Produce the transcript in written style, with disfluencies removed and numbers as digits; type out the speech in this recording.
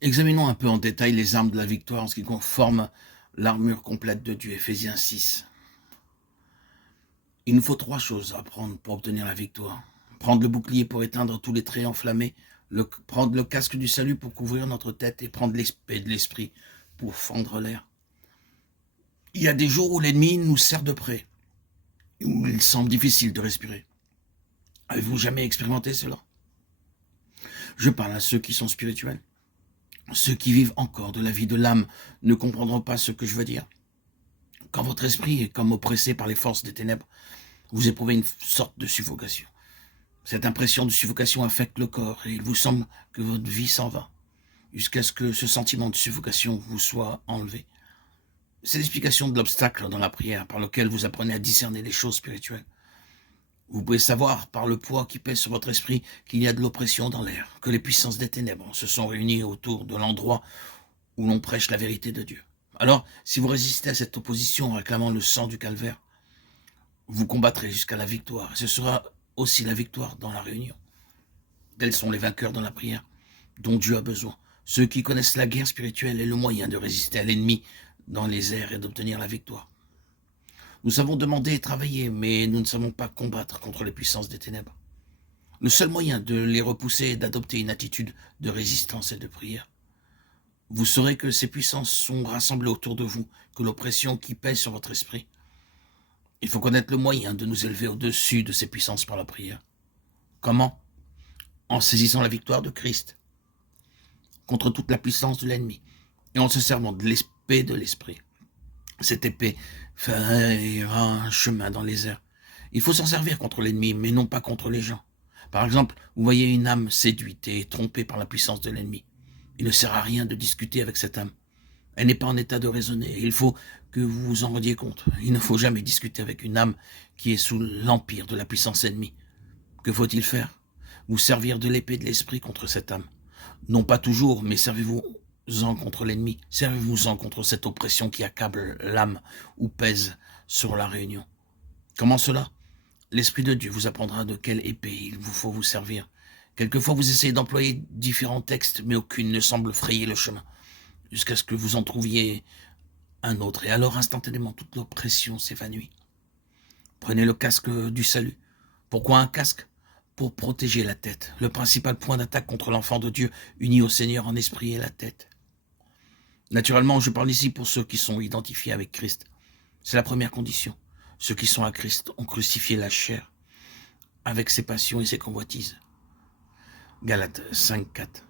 Examinons un peu en détail les armes de la victoire en ce qui forme l'armure complète de Dieu, Éphésiens 6. Il nous faut 3 choses à prendre pour obtenir la victoire. Prendre le bouclier pour éteindre tous les traits enflammés, prendre le casque du salut pour couvrir notre tête et prendre l'épée de l'esprit pour fendre l'air. Il y a des jours où l'ennemi nous serre de près, où il semble difficile de respirer. Avez-vous jamais expérimenté cela? Je parle à ceux qui sont spirituels. Ceux qui vivent encore de la vie de l'âme ne comprendront pas ce que je veux dire. Quand votre esprit est comme oppressé par les forces des ténèbres, vous éprouvez une sorte de suffocation. Cette impression de suffocation affecte le corps et il vous semble que votre vie s'en va, jusqu'à ce que ce sentiment de suffocation vous soit enlevé. C'est l'explication de l'obstacle dans la prière par lequel vous apprenez à discerner les choses spirituelles. Vous pouvez savoir par le poids qui pèse sur votre esprit qu'il y a de l'oppression dans l'air, que les puissances des ténèbres se sont réunies autour de l'endroit où l'on prêche la vérité de Dieu. Alors, si vous résistez à cette opposition en réclamant le sang du calvaire, vous combattrez jusqu'à la victoire. Ce sera aussi la victoire dans la réunion. Tels sont les vainqueurs dans la prière, dont Dieu a besoin. Ceux qui connaissent la guerre spirituelle et le moyen de résister à l'ennemi dans les airs et d'obtenir la victoire. Nous savons demander et travailler, mais nous ne savons pas combattre contre les puissances des ténèbres. Le seul moyen de les repousser est d'adopter une attitude de résistance et de prière. Vous saurez que ces puissances sont rassemblées autour de vous, que l'oppression qui pèse sur votre esprit. Il faut connaître le moyen de nous élever au-dessus de ces puissances par la prière. Comment? En saisissant la victoire de Christ contre toute la puissance de l'ennemi et en se servant de l'épée de l'esprit. Cette épée fera un chemin dans les airs. Il faut s'en servir contre l'ennemi, mais non pas contre les gens. Par exemple, vous voyez une âme séduite et trompée par la puissance de l'ennemi. Il ne sert à rien de discuter avec cette âme. Elle n'est pas en état de raisonner. Il faut que vous vous en rendiez compte. Il ne faut jamais discuter avec une âme qui est sous l'empire de la puissance ennemie. Que faut-il faire? Vous servir de l'épée de l'esprit contre cette âme. Non pas toujours, mais servez-vous-en contre l'ennemi. Servez-vous-en contre cette oppression qui accable l'âme ou pèse sur la réunion. Comment cela? L'Esprit de Dieu vous apprendra de quelle épée il vous faut vous servir. Quelquefois, vous essayez d'employer différents textes, mais aucune ne semble frayer le chemin, jusqu'à ce que vous en trouviez un autre, et alors instantanément toute l'oppression s'évanouit. Prenez le casque du salut. Pourquoi un casque? Pour protéger la tête, le principal point d'attaque contre l'enfant de Dieu, uni au Seigneur en esprit est la tête. Naturellement, je parle ici pour ceux qui sont identifiés avec Christ. C'est la première condition. Ceux qui sont à Christ ont crucifié la chair avec ses passions et ses convoitises. Galates 5, 4.